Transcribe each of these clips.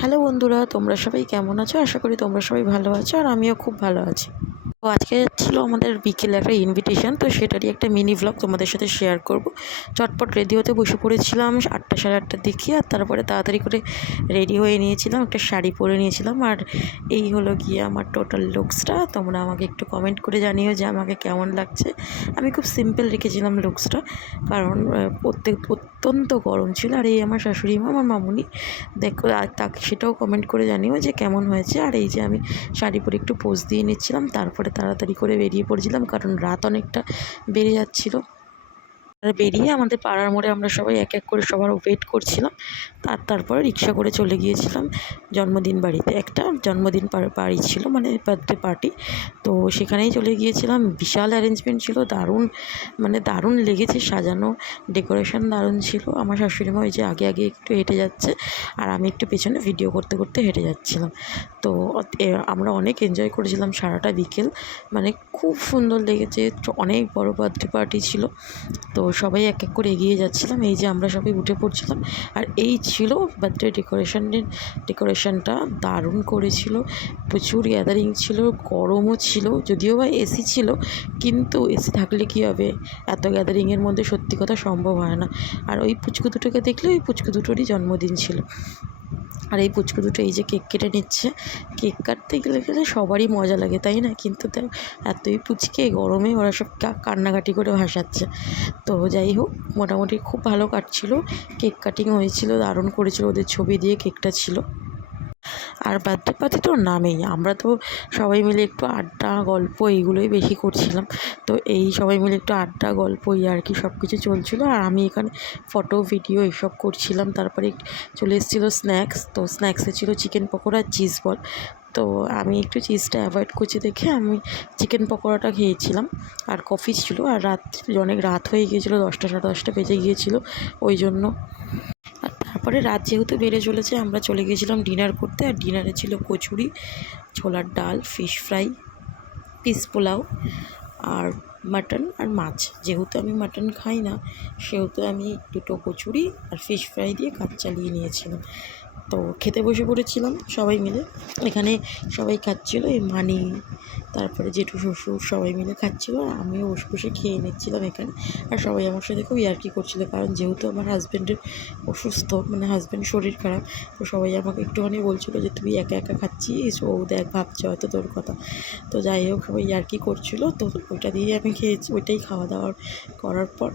Hello বন্ধুরা, তোমরা সবাই কেমন আছো? আশা করি তোমরা সবাই ভালো আছো আর আমিও খুব ভালো আছি। তো আজকে ছিল আমাদের বিকেলে একটা ইনভিটেশন, তো সেটারই একটা মিনি ভ্লগ তোমাদের সাথে শেয়ার করব। চটপট রেডি হতে বসে পড়েছিলাম 8টা সাড়ে 8টার দিকে, আর তারপরে তাড়াতাড়ি করে রেডি হয়ে নিয়েছিলাম, একটা শাড়ি পরে নিয়েছিলাম। আর এই হলো গিয়ে আমার টোটাল লুকসটা। তোমরা আমাকে একটু কমেন্ট করে জানিও যে আমাকে কেমন লাগছে। আমি খুব সিম্পল রেখেছিলাম লুকসটা, কারণ অত্যন্ত গরম ছিল। আর এই আমার শাশুড়ি মা, আমার মামুনি, দেখো আর তাকে সেটাও কমেন্ট করে জানিও যে কেমন হয়েছে। আর এই যে আমি শাড়ি পরে একটু পোজ দিয়ে নিচ্ছিলাম, তারপরে তাড়াতাড়ি করে বেরিয়ে পড়েছিলাম, কারণ রাত অনেকটা বেড়ে যাচ্ছিলো। আর বেরিয়ে আমাদের পাড়ার মোড়ে আমরা সবাই এক এক করে সবার ওয়েট করছিলাম। তারপরে রিক্সা করে চলে গিয়েছিলাম জন্মদিন বাড়িতে। একটা জন্মদিন বাড়ি ছিল, মানে বার্থডে পার্টি। তো সেখানেই চলে গিয়েছিলাম। বিশাল অ্যারেঞ্জমেন্ট ছিল, দারুণ, মানে দারুণ লেগেছে, সাজানো, ডেকোরেশন দারুণ ছিল। আমার শাশুড়িমা ওই যে আগে আগে একটু হেঁটে যাচ্ছে, আর আমি একটু পেছনে ভিডিও করতে করতে হেঁটে যাচ্ছিলাম। তো আমরা অনেক এনজয় করেছিলাম সারাটা বিকেল, মানে খুব সুন্দর লেগেছে। অনেক বড় বার্থডে পার্টি ছিল। তো সবাই এক এক করে এগিয়ে যাচ্ছিলাম, এই যে আমরা সবাই উঠে পড়ছিলাম। আর এই ছিল বার্থডে ডেকোরেশনটা দারুণ করেছিল। প্রচুর গ্যাদারিং ছিল, গরমও ছিল, যদিও বা এসি ছিল, কিন্তু এসি থাকলে কী হবে, এত গ্যাদারিংয়ের মধ্যে সত্যি কথা সম্ভব হয় না। আর ওই পুচকু দুটোকে দেখলে ওই পুচকু দুটোরই জন্মদিন ছিল। আর এই পুচকু দুটো এই যে কেক কেটে নিচ্ছে। কেক কাটতে গেলে সবারই মজা লাগে, তাই না? কিন্তু তাই এতই পুচকে গরমে ওরা সব কান্নাকাটি করে ভাসাচ্ছে। তো যাই হোক, মোটামুটি খুব ভালো কাটছিল। কেক কাটিং হয়েছিল, দারুণ করেছিল, ওদের ছবি দিয়ে কেকটা ছিল। আর বার্থডে পার্টি তো নামেই, আমরা তো সবাই মিলে একটু আড্ডা গল্প এইগুলোই বেশি করছিলাম। তো এই সবাই মিলে একটু আড্ডা গল্প আর কি সব কিছু চলছিল। আর আমি এখানে ফটো ভিডিও এইসব করছিলাম। তারপরে চলে এসেছিলো স্ন্যাক্স। তো স্ন্যাক্সে ছিল চিকেন পকোড়া, চিজ বল। তো আমি একটু চিজটা অ্যাভয়েড করছি দেখে আমি চিকেন পকোড়াটা খেয়েছিলাম। আর কফি ছিল। আর অনেক রাত হয়ে গিয়েছিলো, 10টা সাড়ে 10টা বেজে গিয়েছিলো, ওই জন্য। আর তারপরে রাত যেহেতু বেড়ে চলেছে, আমরা চলে গিয়েছিলাম ডিনার করতে। আর ডিনারে ছিল কচুরি, ছোলার ডাল, ফিশ ফ্রাই, পিস পোলাও, আর মাটন আর মাছ। যেহেতু আমি মাটন খাই না, সেহেতু আমি দুটো কচুরি আর ফিশ ফ্রাই দিয়ে কাজ চালিয়ে নিয়েছিলাম। তো খেতে বসে পড়েছিলাম সবাই মিলে। এখানে সবাই খাচ্ছিলো, এই মানি, তারপরে জেঠু শ্বশুর সবাই মিলে খাচ্ছিলো, আর আমিও বসে বসে খেয়ে নিচ্ছিলাম এখানে। আর সবাই আমার সাথে খুব ইয়ার্কি করছিলো, কারণ যেহেতু আমার হাজব্যান্ডের অসুস্থ, মানে হাজব্যান্ড শরীর খারাপ। তো সবাই আমাকে একটুখানি বলছিলো যে তুই একা একা খাচ্ছিস, ও দেখ ভাবছে হয়তো তোর কথা। তো যাই হোক, সবাই ইয়ার্কি করছিলো। তো ওইটা দিয়ে আমি খেয়েছি। ওইটাই খাওয়া দাওয়া করার পর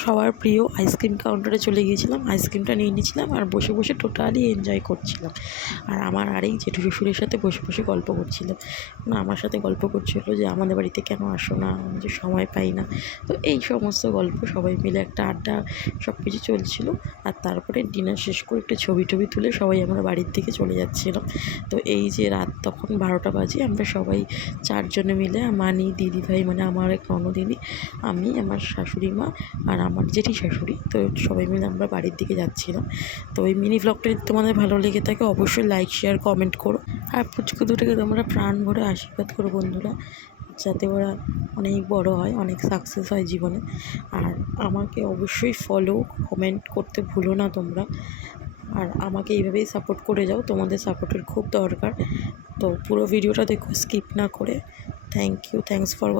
সবার প্রিয় আইসক্রিম কাউন্টারে চলে গিয়েছিলাম, আইসক্রিমটা নিয়ে নিয়েছিলাম, আর বসে বসে টোটালি এনজয় করছিলাম। আর আমার আরেক জেঠু শ্বশুরের সাথে বসে বসে গল্প করছিলাম, আমার সাথে গল্প করছিলো যে আমাদের বাড়িতে কেন আসো না, আমি যে সময় পাই না। তো এই সমস্ত গল্প, সবাই মিলে একটা আড্ডা, সব কিছু চলছিল। আর তারপরে ডিনার শেষ করে একটু ছবি টবি তুলে সবাই আমরা বাড়ির দিকে চলে যাচ্ছিলাম। তো এই যে রাত তখন 12টা বাজে, আমরা সবাই 4 জনে মিলে, মানি, দিদিভাই, মানে আমার এক ননদিনী, আমি, আমার শাশুড়ি মা, আর আমার জেঠি শাশুড়ি, তো সবাই মিলে আমরা বাড়ির দিকে যাচ্ছিলাম। তো এই মিনি ভ্লগটা যদি তোমাদের ভালো লেগে থাকে, অবশ্যই লাইক শেয়ার কমেন্ট করো। আর পুচকু দুটোকে তোমরা প্রাণ ভরে আশীর্বাদ করো বন্ধুরা, যাতে ওরা অনেক বড় হয়, অনেক সাকসেস হয় জীবনে। আর আমাকে অবশ্যই ফলো কমেন্ট করতে ভুলো না তোমরা। আর আমাকে এইভাবেই সাপোর্ট করে যাও, তোমাদের সাপোর্টের খুব দরকার। তো পুরো ভিডিওটা দেখো, স্কিপ না করে। Thank you, thanks for